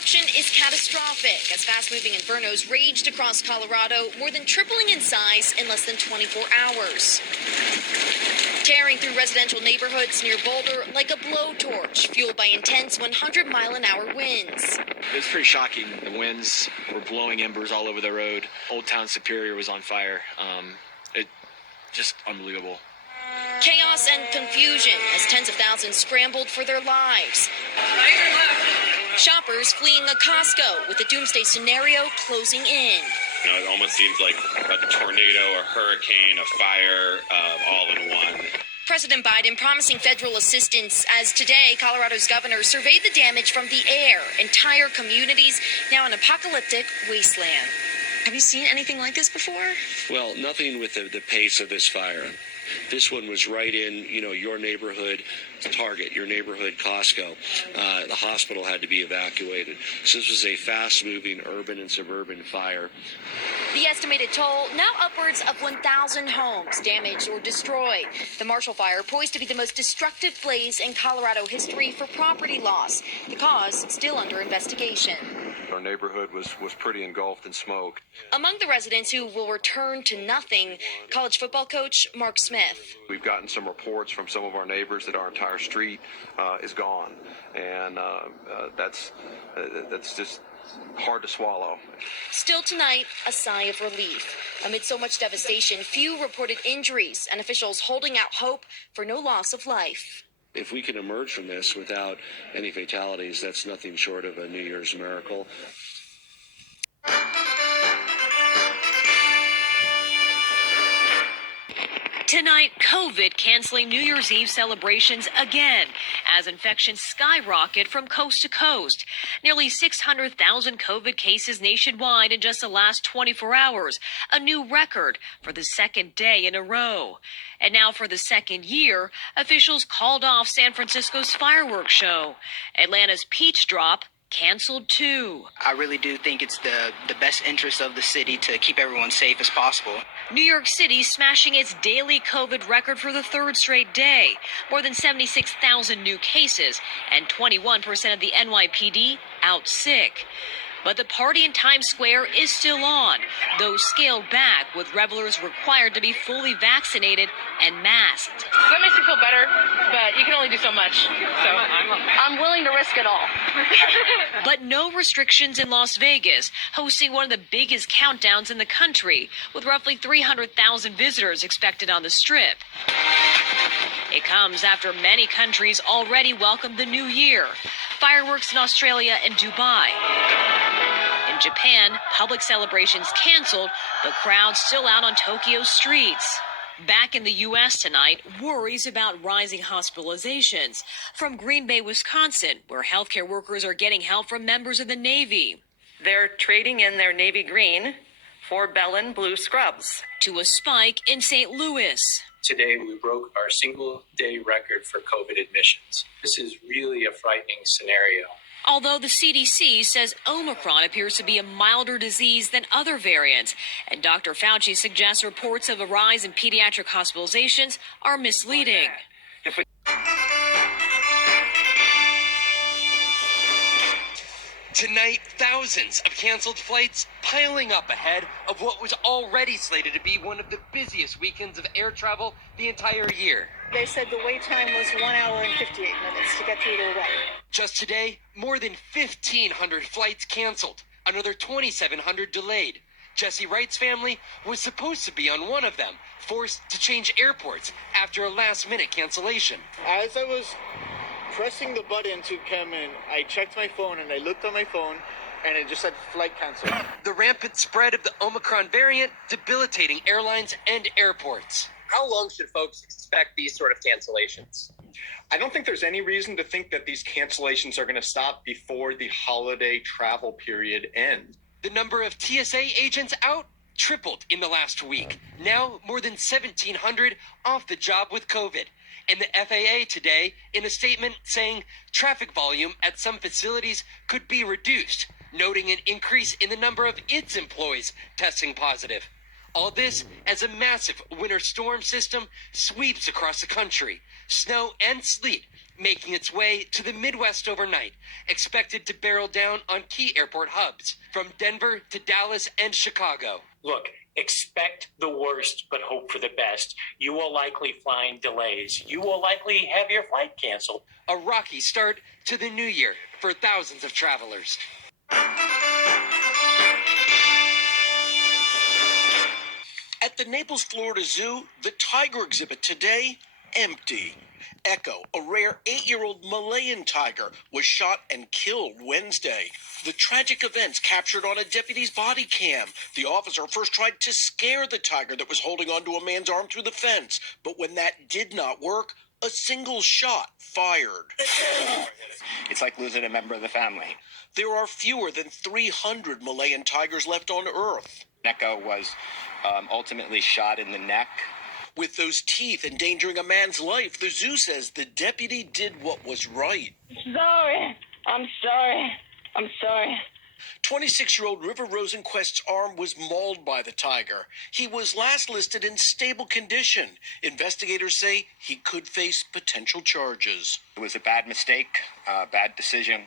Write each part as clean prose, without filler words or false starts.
destruction is catastrophic as fast-moving infernos raged across Colorado, more than tripling in size in less than 24 hours. Tearing through residential neighborhoods near Boulder like a blowtorch, fueled by intense 100-mile-an-hour winds. It was pretty shocking. The winds were blowing embers all over the road. Old Town Superior was on fire. It just unbelievable. Chaos and confusion as tens of thousands scrambled for their lives. Shoppers fleeing a Costco with the doomsday scenario closing in. You know, it almost seems like a tornado, a hurricane, a fire, all in one. President Biden promising federal assistance as today Colorado's governor surveyed the damage from the air. Entire communities now an apocalyptic wasteland. Have you seen anything like this before? Well, nothing with the pace of this fire. This one was right in, your neighborhood Target, your neighborhood Costco. The hospital had to be evacuated. So this was a fast-moving urban and suburban fire. The estimated toll now upwards of 1,000 homes damaged or destroyed. The Marshall Fire poised to be the most destructive blaze in Colorado history for property loss. The cause still under investigation. Our neighborhood was pretty engulfed in smoke. Among the residents who will return to nothing, college football coach Mark Smith. We've gotten some reports from some of our neighbors that our entire street is gone, and that's just hard to swallow. Still tonight, a sigh of relief. Amid so much devastation, few reported injuries, and officials holding out hope for no loss of life. If we can emerge from this without any fatalities, that's nothing short of a New Year's miracle. Tonight, COVID canceling New Year's Eve celebrations again as infections skyrocket from coast to coast. Nearly 600,000 COVID cases nationwide in just the last 24 hours, a new record for the second day in a row. And now for the second year, officials called off San Francisco's fireworks show. Atlanta's Peach Drop canceled too. I really do think it's the best interest of the city to keep everyone safe as possible. New York City smashing its daily COVID record for the third straight day. More than 76,000 new cases and 21% of the NYPD out sick. But the party in Times Square is still on, though scaled back, with revelers required to be fully vaccinated and masked. That makes me feel better, but you can only do so much. So I'm willing to risk it all. But no restrictions in Las Vegas, hosting one of the biggest countdowns in the country, with roughly 300,000 visitors expected on the Strip. It comes after many countries already welcomed the new year. Fireworks in Australia and Dubai. In Japan, public celebrations canceled, but crowds still out on Tokyo's streets. Back in the U.S. tonight, worries about rising hospitalizations from Green Bay, Wisconsin, where healthcare workers are getting help from members of the Navy. They're trading in their navy green for Bellin blue scrubs. To a spike in St. Louis. Today, we broke our single-day record for COVID admissions. This is really a frightening scenario. Although the CDC says Omicron appears to be a milder disease than other variants, and Dr. Fauci suggests reports of a rise in pediatric hospitalizations are misleading. Tonight, thousands of canceled flights piling up ahead of what was already slated to be one of the busiest weekends of air travel the entire year. They said the wait time was 1 hour and 58 minutes to get through to Hawaii. Just today, more than 1,500 flights canceled, another 2,700 delayed. Jesse Wright's family was supposed to be on one of them, forced to change airports after a last-minute cancellation. As I was pressing the button to come in, I checked my phone and I looked on my phone and it just said flight canceled. The rampant spread of the Omicron variant debilitating airlines and airports. How long should folks expect these sort of cancellations? I don't think there's any reason to think that these cancellations are going to stop before the holiday travel period ends. The number of TSA agents out tripled in the last week. Now more than 1,700 off the job with COVID. And the FAA today in a statement saying traffic volume at some facilities could be reduced, noting an increase in the number of its employees testing positive. All this as a massive winter storm system sweeps across the country. Snow and sleet making its way to the Midwest overnight, expected to barrel down on key airport hubs from Denver to Dallas and Chicago. Look, expect the worst, but hope for the best. You will likely find delays. You will likely have your flight canceled. A rocky start to the new year for thousands of travelers. At the Naples, Florida Zoo, the tiger exhibit today, empty. Echo, a rare 8-year-old Malayan tiger, was shot and killed Wednesday. The tragic events captured on a deputy's body cam. The officer first tried to scare the tiger that was holding onto a man's arm through the fence, but when that did not work, a single shot fired. It's like losing a member of the family. There are fewer than 300 Malayan tigers left on Earth. Echo was ultimately shot in the neck. With those teeth endangering a man's life, the zoo says the deputy did what was right. Sorry. I'm sorry. I'm sorry. 26-year-old River Rosenquist's arm was mauled by the tiger. He was last listed in stable condition. Investigators say he could face potential charges. It was a bad mistake, bad decision,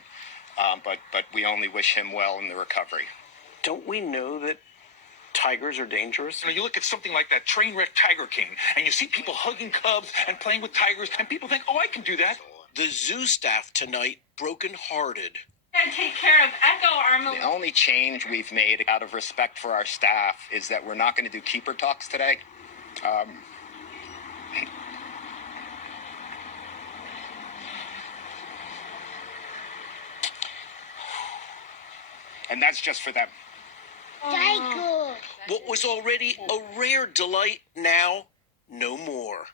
but we only wish him well in the recovery. Don't we know that tigers are dangerous? You look at something like that train wreck Tiger King, and you see people hugging cubs and playing with tigers, and people think, oh, I can do that. The zoo staff tonight brokenhearted. And take care of Echo, our The only change we've made out of respect for our staff is that we're not going to do keeper talks today. And that's just for them. Tiger. What was already a rare delight, now no more.